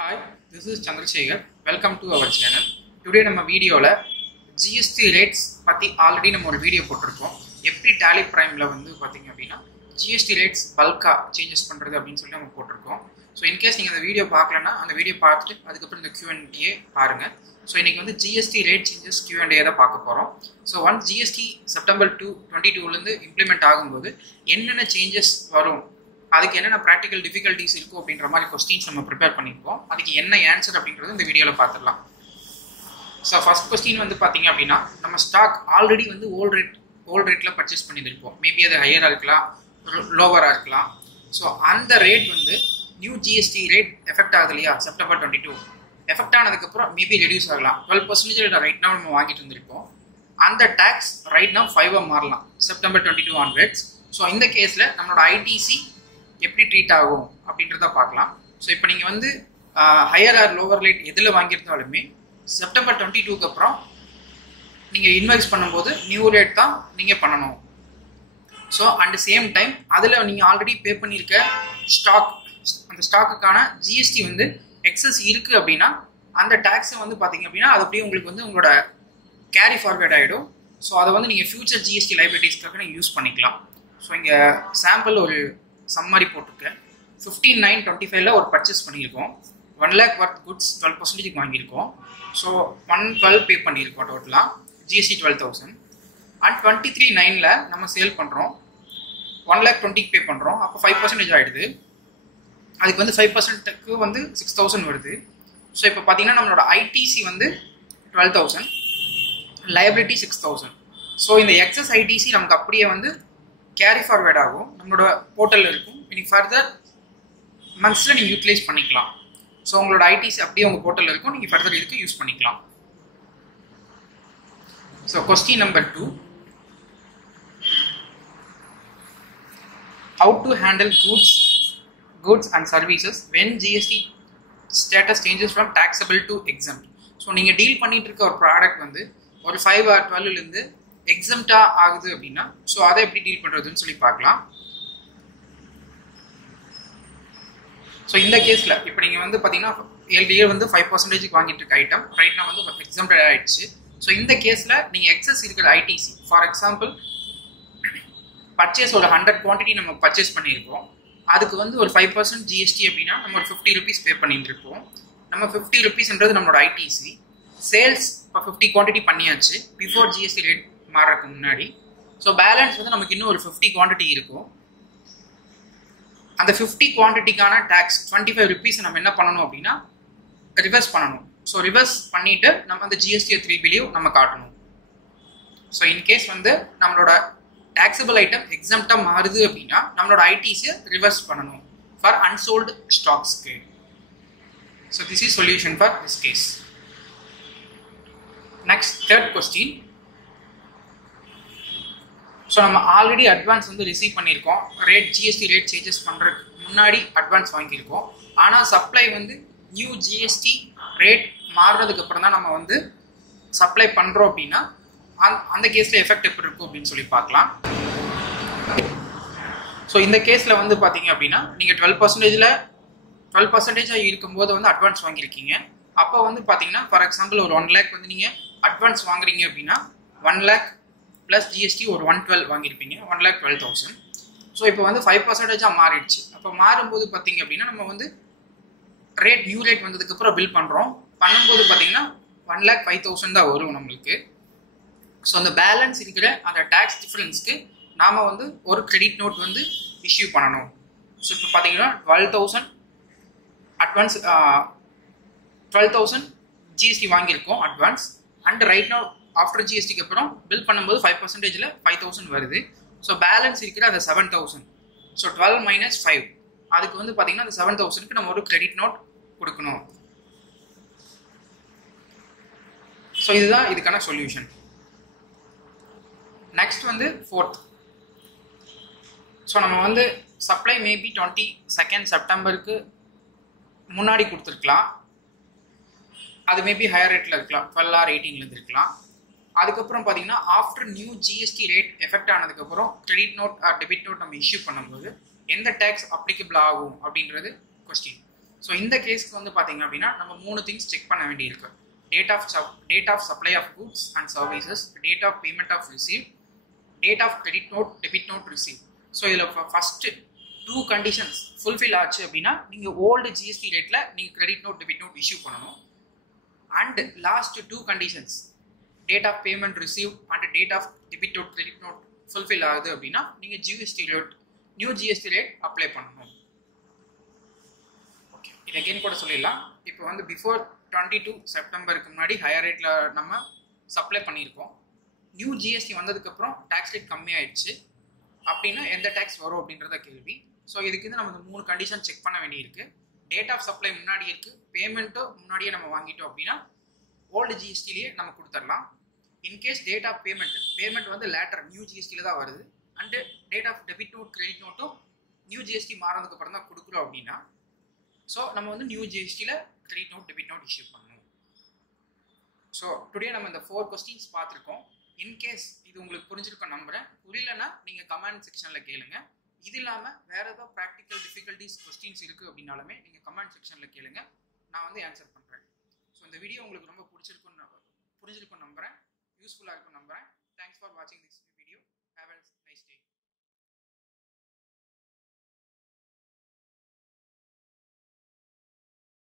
Hi, this is Chandrasekhar. Welcome to our channel. Today நம்ம வீடியோல GST rates பத்தி already நம்ம ஒரு வீடியோ போட்டிருக்கோம். எப்படி Tally Primeல வந்து பாத்தீங்க அப்படின்னா GST rates பல்கா சேஞ்சஸ் பண்றது அப்படின்னு சொல்லி நம்ம போட்டிருக்கோம். ஸோ இன்கேஸ் நீங்கள் அந்த வீடியோ பார்க்கலன்னா அந்த வீடியோ பார்த்துட்டு அதுக்கப்புறம் இந்த Q&A பாருங்க. ஸோ இன்னைக்கு வந்து GST rate changes Q&A தான் பார்க்க போகிறோம். So once GST September 2022 implement ஆகும்போது என்னென்ன சேஞ்சஸ் வரும், அதுக்கு என்னென்ன ப்ராக்டிக்கல் டிஃபிகல்ட்டிஸ் இருக்கும் அப்படின்ற மாதிரி கொஸ்டின்ஸ் நம்ம ப்ரிப்பேர் பண்ணியிருக்கோம். அதுக்கு என்ன ஆன்சர் அப்படின்றது இந்த வீடியோவில் பார்த்துடலாம். ஸோ ஃபர்ஸ்ட் கொஸ்டின் வந்து பார்த்தீங்க அப்படின்னா, நம்ம ஸ்டாக் ஆல்ரெடி வந்து ஓல்ட் ரேட்டில் பர்ச்சேஸ் பண்ணியிருப்போம். மேபி அது ஹையராக இருக்கலாம், லோவராக இருக்கலாம். ஸோ அந்த ரேட் வந்து நியூ ஜிஎஸ்டி ரேட் எஃபெக்ட் ஆகுது இல்லையா, செப்டம்பர் 22 எஃபெக்ட் ஆனதுக்கப்புறம் மேபி ரெடியூஸ் ஆகலாம். 12% ரைட் now நம்ம வாங்கிட்டு இருந்திருப்போம். அந்த டேக்ஸ் ரைட் now 5 மாறலாம் செப்டம்பர் 22 ஆன்வர்ட்ஸ். ஸோ இந்த கேஸில் நம்மளோட ஐடிசி எப்படி ட்ரீட் ஆகும் அப்படின்றத பார்க்கலாம். ஸோ இப்போ நீங்கள் வந்து ஹையர் ஆர் லோவர் ரேட் எதில் வாங்கியிருந்தாலுமே செப்டம்பர் 22க்கு அப்புறம் நீங்கள் இன்வெஸ்ட் பண்ணும்போது நியூ ரேட் தான் நீங்கள் பண்ணணும். ஸோ அட் சேம் டைம் அதில் நீங்கள் ஆல்ரெடி பே பண்ணியிருக்க ஸ்டாக், அந்த ஸ்டாக்குக்கான ஜிஎஸ்டி வந்து எக்ஸஸ் இருக்குது அப்படின்னா அந்த டேக்ஸை வந்து பார்த்தீங்க அப்படின்னா அது அப்படியே உங்களுக்கு வந்து உங்களோட கேரி ஃபார்வேர்ட் ஆகிடும். ஸோ அதை வந்து நீங்கள் ஃபியூச்சர் ஜிஎஸ்டி லைபிலிட்டிஸ்க்காக நீங்கள் யூஸ் பண்ணிக்கலாம். ஸோ இங்கே சாம்பிள் ஒரு சம்மரி போட்டிருக்கேன். 15,925 ஒரு பர்ச்சேஸ் பண்ணியிருக்கோம். 1 lakh ஒர்த் குட்ஸ் 12% வாங்கியிருக்கோம். ஸோ 112 பே பண்ணியிருக்கோம் டோட்டலாக, ஜிஎஸ்டி 12,000. அண்ட் 23,900 நம்ம சேல் பண்ணுறோம், 1,20,000 பே பண்ணுறோம். அப்போ 5% ஆகிடுது. அதுக்கு வந்து 5%க்கு வந்து 6,000 வருது. ஸோ இப்போ பார்த்தீங்கன்னா நம்மளோட ஐடிசி வந்து 12,000, லைபிலிட்டி 6,000. ஸோ இந்த எக்ஸஸ் ஐடிசி நமக்கு அப்படியே வந்து கேரி ஃபார்வேர்ட் ஆகும், நம்மளோட போர்ட்டலில் இருக்கும். இனி ஃபர்தர் மந்த்ஸில் நீங்கள் யூட்டிலைஸ் பண்ணிக்கலாம். ஸோ உங்களோட ஐடிசி அப்படியே உங்கள் போர்ட்டலில் இருக்கும், நீங்கள் ஃபர்தர் இதுக்கு யூஸ் பண்ணிக்கலாம். So question number 2, how to handle goods and services when GST status changes from taxable to exempt. So நீங்கள் டீல் பண்ணிட்டு இருக்க ஒரு ப்ராடக்ட் வந்து ஒரு 5 or 12லேருந்து எக்ஸம்டா ஆகுது அப்படின்னா ஸோ அதை எப்படி டீல் பண்ணுறதுன்னு சொல்லி பார்க்கலாம். ஸோ இந்த கேஸில் இப்போ நீங்கள் வந்து பார்த்தீங்கன்னா இயர் வந்து 5% வாங்கிட்டு இருக்க ஐட்டம் ரைட் now வந்து எக்ஸம்டட் ஆகிடுச்சு. ஸோ இந்த கேஸில் நீங்கள் எக்ஸஸ் இருக்கிற ஐடிசி, ஃபார் எக்ஸாம்பிள் பர்ச்சேஸ் ஒரு 100 குவான்டிட்டி நம்ம பர்ச்சேஸ் பண்ணியிருக்கோம், அதுக்கு வந்து ஒரு 5% ஜிஎஸ்டி அப்படின்னா நம்ம ஒரு 50 rupees பே பண்ணியிருந்திருப்போம். நம்ம 50 rupeesன்றது நம்மளோட ஐடிசி. சேல்ஸ் இப்போ 50 குவான்டிட்டி பண்ணியாச்சு பிஃபோர் ஜிஎஸ்டி ரேட் மாறதுக்கு முன்னாடி. ஸோ பேலன்ஸ் வந்து நமக்கு இன்னும் ஒரு 50 குவான்டிட்டி இருக்கும். அந்த 50 குவான்டிட்டிக்கான டேக்ஸ் 25 rupees நம்ம என்ன பண்ணணும் அப்படின்னா ரிவர்ஸ் பண்ணணும். ஸோ ரிவர்ஸ் பண்ணிட்டு நம்ம அந்த ஜிஎஸ்டி 3 பில்லியோ நம்ம காட்டணும். ஸோ இன்கேஸ் வந்து நம்மளோட taxable item exempt மாறுது அப்படின்னா நம்மளோட ஐடிசியை ரிவர்ஸ் பண்ணணும் ஃபார் அன்சோல்டு ஸ்டாக்ஸ்க்கு. So this is solution for this case. Next third question. ஸோ நம்ம ஆல்ரெடி அட்வான்ஸ் வந்து ரிசீவ் பண்ணியிருக்கோம், ரேட் ஜிஎஸ்டி ரேட் சேஞ்சஸ் பண்ணுறதுக்கு முன்னாடி அட்வான்ஸ் வாங்கியிருக்கோம். ஆனால் சப்ளை வந்து நியூ ஜிஎஸ்டி ரேட் மாறுறதுக்கு அப்புறம் தான் நம்ம வந்து சப்ளை பண்ணுறோம் அப்படின்னா அந்த கேஸில் எஃபெக்ட் எப்படி இருக்கும் அப்படின்னு சொல்லி பார்க்கலாம். ஸோ இந்த கேஸில் வந்து பார்த்தீங்க அப்படின்னா நீங்கள் 12% இருக்கும்போது வந்து அட்வான்ஸ் வாங்கியிருக்கீங்க. அப்போ வந்து பார்த்தீங்கன்னா ஃபார் எக்ஸாம்பிள் ஒரு 1 lakh வந்து நீங்கள் அட்வான்ஸ் வாங்குறீங்க அப்படின்னா 1 lakh ப்ளஸ் ஜிஎஸ்டி ஒரு 112 வாங்கியிருப்பீங்க, 1,12,000. ஸோ இப்போ வந்து 5% மாறிடுச்சு. அப்போ மாறும்போது பார்த்தீங்க அப்படின்னா நம்ம வந்து ரேட் நியூ ரேட் வந்ததுக்கப்புறம் பில் பண்ணும்போது பார்த்தீங்கன்னா 1,05,000 தான் வரும் நம்மளுக்கு. ஸோ அந்த பேலன்ஸ் இருக்கிற அந்த டேக்ஸ் டிஃபரன்ஸ்க்கு நாம் வந்து ஒரு கிரெடிட் நோட் வந்து இஷ்யூ பண்ணணும். ஸோ இப்போ பார்த்தீங்கன்னா 12,000 அட்வான்ஸ், 12,000 ஜிஎஸ்டி வாங்கியிருக்கோம் advance. And right now after ஜிஎஸ்டிக்கு அப்புறம் பில் பண்ணும்போது 5%ல் 5,000 வருது. ஸோ பேலன்ஸ் இருக்கிற அந்த 7,000, ஸோ 12 - 5, அதுக்கு வந்து பார்த்தீங்கன்னா அந்த 7,000க்கு நம்ம ஒரு கிரெடிட் நோட் கொடுக்கணும். ஸோ இதுதான் இதுக்கான சொல்யூஷன். நெக்ஸ்ட் வந்து ஃபோர்த். ஸோ நம்ம வந்து சப்ளை மேபி 22 செப்டம்பருக்கு முன்னாடி கொடுத்துருக்கலாம், அது மேபி ஹையர் ரேட்டில் இருக்கலாம், 12 or 18 இருக்கலாம். அதுக்கப்புறம் பார்த்தீங்கன்னா after new GST rate effect ஆனதுக்கப்புறம் credit note or debit note நம்ம இஷ்யூ பண்ணும்போது எந்த டேக்ஸ் அப்ளிகபிள் ஆகும் அப்படின்றது கொஸ்டின். ஸோ இந்த கேஸ்க்கு வந்து பார்த்தீங்க அப்படின்னா நம்ம 3 திங்ஸ் செக் பண்ண வேண்டியிருக்கு. Date of supply of goods and services, date of payment of receive, date of credit note debit note receive. So இதில் ஃபர்ஸ்ட் 2 கண்டிஷன்ஸ் ஃபுல்ஃபில் ஆச்சு அப்படின்னா நீங்கள் ஓல்டு ஜிஎஸ்டி ரேட்டில் நீங்கள் credit note debit note issue பண்ணணும். And last 2 conditions date of payment receive and date of debit note credit note fulfil ஆகுது அப்படின்னா நீங்கள் GST rate new GST rate apply பண்ணணும். ஓகே, இது அகெயின் கூட சொல்லிடலாம். இப்போ வந்து பிஃபோர் 22 செப்டம்பருக்கு முன்னாடி ஹையர் ரேட்டில் நம்ம சப்ளை பண்ணியிருக்கோம். நியூ ஜிஎஸ்டி வந்ததுக்கப்புறம் டேக்ஸ் ரேட் கம்மியாயிடுச்சு அப்படின்னா எந்த டேக்ஸ் வரும் அப்படின்றத கேள்வி. ஸோ இதுக்கு வந்து நம்ம 3 கண்டிஷன் செக் பண்ண வேண்டியிருக்கு. டேட் ஆஃப் சப்ளை முன்னாடி இருக்குது, பேமெண்ட்டும் முன்னாடியே நம்ம வாங்கிட்டோம் அப்படின்னா ஓல்டு ஜிஎஸ்டிலேயே நம்ம கொடுத்துடலாம். இன்கேஸ் டேட் ஆஃப் பேமெண்ட் வந்து லேட்டர் நியூ ஜிஎஸ்டியில் தான் வருது and date of debit note credit நோட்டும் நியூ ஜிஎஸ்டி மாறதுக்கு அப்புறம் தான் கொடுக்குறோம் அப்படின்னா ஸோ நம்ம வந்து நியூ ஜிஎஸ்டியில் credit note debit note issue பண்ணணும். ஸோ டுடே நம்ம இந்த 4 கொஸ்டின்ஸ் பார்த்துருக்கோம். இன்கேஸ் இது உங்களுக்கு புரிஞ்சிருக்கும் நம்புகிறேன். புரியலன்னா நீங்கள் கமெண்ட் செக்ஷனில் கேளுங்க. இது இல்லாமல் வேறு ஏதோ ப்ராக்டிக்கல் டிஃபிகல்ட்டிஸ் கொஸ்டின்ஸ் இருக்குது அப்படின்னாலுமே நீங்கள் கமெண்ட் செக்ஷனில் கேளுங்க, நான் வந்து ஆன்சர் பண்ணுறேன். ஸோ இந்த வீடியோ உங்களுக்கு ரொம்ப புரிஞ்சிருக்கும் நம்புகிறேன், யூஸ்ஃபுல்லாக இருக்கும் நம்புகிறேன்.